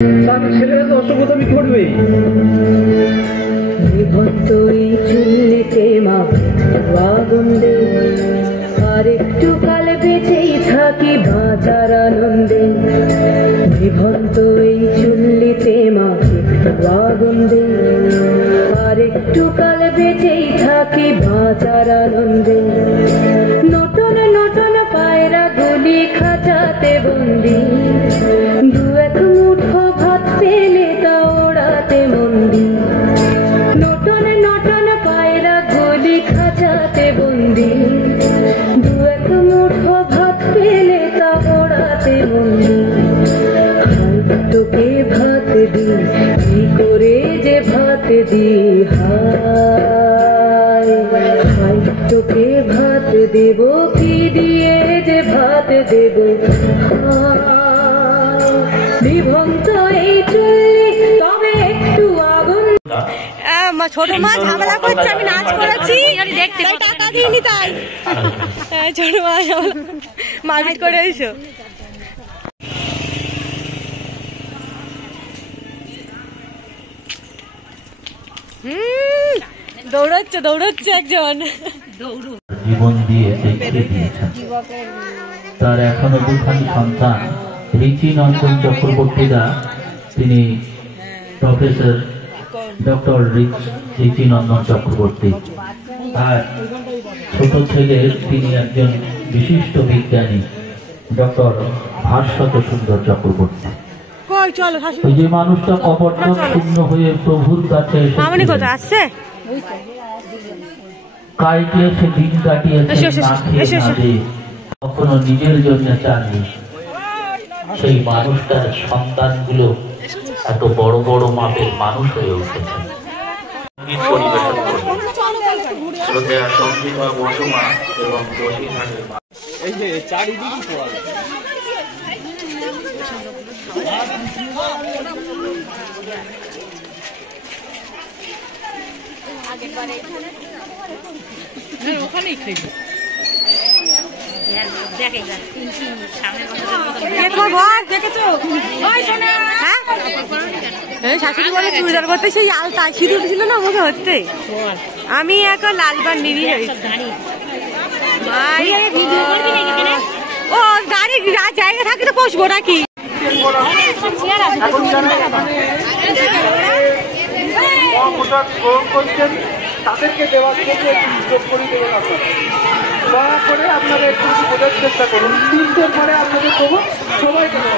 ছেলেরা তো অসভ্যতামি করবে। আর একটু কাল বেঁচেই থাকি বাঁচার আনন্দে, জীবন্ত এই চুল্লিতে মাকে আগুন্দে। আর একটু কাল বেঁচেই থাকি বাঁচার আনন্দে, নতুন নতুন পায়রা গুলি খাঁচাতে বন্দি, দু এক মুঠো ভাত পেলে তা ওড়াতে মন্দি। নতুন নতুন পায়রা গুলি খাঁচাতে বন্দি, দু এক মুঠো ভাত পেলে তা ওড়াতে মন্দি। তোকে ভাত দি কি করে যে ভাত দি, হায় হায় তোকে ভাত দেব কি দিয়ে যে ভাত দেব। বিভক্ত এই চুল্লি তবে একটু আগুন। ছোট মা ঝামেলা করছে, আমি নাচ করেছি তাই টাকা দিইনি, তাই ছোট মা মারপিট করে এসো। দৌড়াচ্ছে দৌড়াচ্ছে একজন জীবন দিয়ে দেখিয়ে দিয়েছেন। তার এখনো দুখানি সন্তান রিচি নন্দন চক্রবর্তীরা, তিনি প্রফেসর ডক্টর রিচি নন্দন চক্রবর্তী। আর ছোট ছেলে তিনি একজন বিশিষ্ট বিজ্ঞানী ডক্টর ভাস্বত সুন্দর চক্রবর্তী। যে মানুষটা অপরজন শূন্য হয়ে প্রভুর কাছে আসছে কাইটে সে দিন কাটিয়েছে, কখনো নিজের জন্য চাননি। সেই মানুষটার সন্তানগুলো এত বড় বড় মাপের মানুষ হয়ে উঠেছে। ওখানেই খেয়েছি। শাশুড়ি বলে চুড়িদার করতে সেই আলতা সিঁদুর ছিল না মুখে হচ্ছে। আমি এখন লালবার নিবি ও গাড়ি জায়গা থাকে তো বসবো নাকি। তাদেরকে দেওয়ার জন্য একটু যোগ করে দেবেন আপনারা, দয়া করে আপনারা একটু বোঝার চেষ্টা করুন। 3টের পরে আপনাদের দেবো, সবাই দেবো।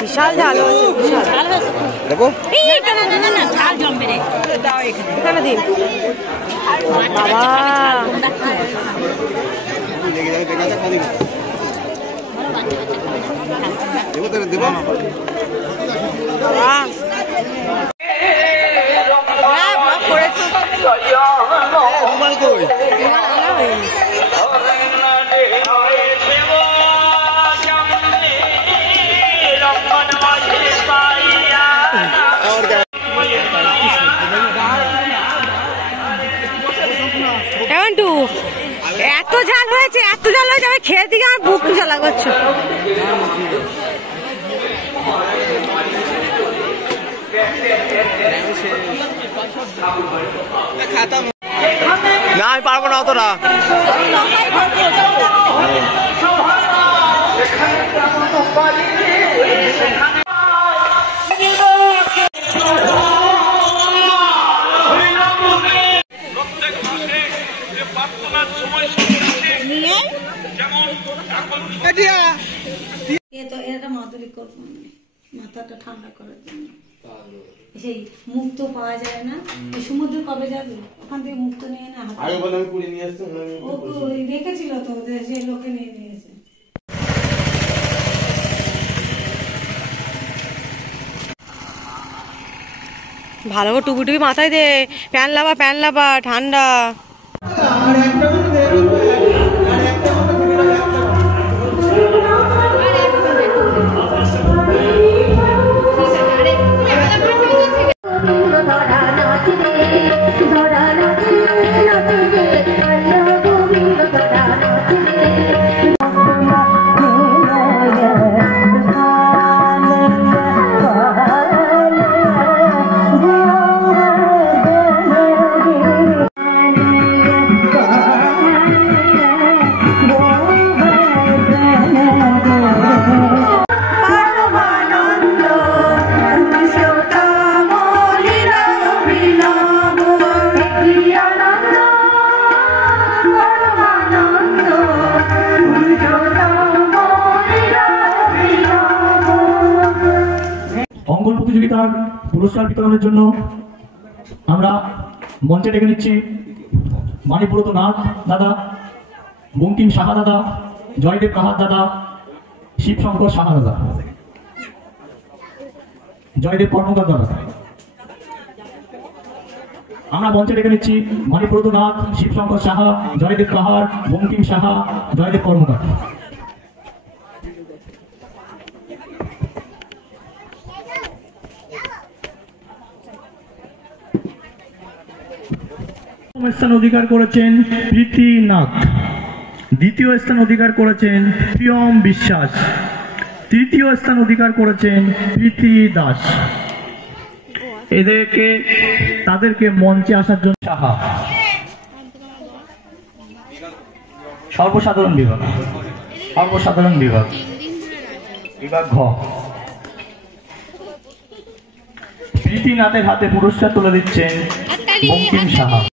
বিশাল ঝাল হয়েছে, বিশাল দেখো ঝাল জমবে রে। এখানে দিন বাবা, এত ঝাল হয়েছে, এত ঝাল হয়েছে আমি খেয়ে দিকে আমার বুক জ্বালা করছে। না আমি পারবো না অতটা। মাথাটা ঠান্ডা করার জন্য সেই মুক্ত পাওয়া যায় না, সমুদ্রে কবে যাবে, ওখান থেকে মুক্ত নিয়ে না রেখেছিল তো সে লোকে নিয়ে নিয়েছে। ভালো করে টুপি টুপি মাথায় দে, প্যান লাবা ঠান্ডা। অঙ্কন প্রতিযোগিতার পুরস্কার বিতরণের জন্য আমরা মঞ্চে ডেকে নিচ্ছি মানিব্রত নাথ দাদা, বঙ্কিম সাহা দাদা, জয়দেব কাহাত দাদা, শিবশঙ্কর সাহা দাদা, জয়দেব কর্মকার দাদা। আমরা মঞ্চে ডেকে নিচ্ছি মানিব্রত নাথ, শিবশঙ্কর সাহা, জয়দেব কাহার, বঙ্কিম সাহা, জয়দেব কর্মকার। প্রথম স্থান অধিকার করেছেন প্রীতি নাথ, দ্বিতীয় স্থান অধিকার করেছেন প্রিয়ম বিশ্বাস, তৃতীয় স্থান অধিকার করেছেন প্রীতি দাস। তাদেরকে মঞ্চে আসার জন্য সাহা। সর্বসাধারণ বিভাগ, সর্বসাধারণ বিভাগ, বিভাগ ঘ। প্রীতি নাথের হাতে পুরস্কার তুলে দিচ্ছেন বঙ্কিম সাহা।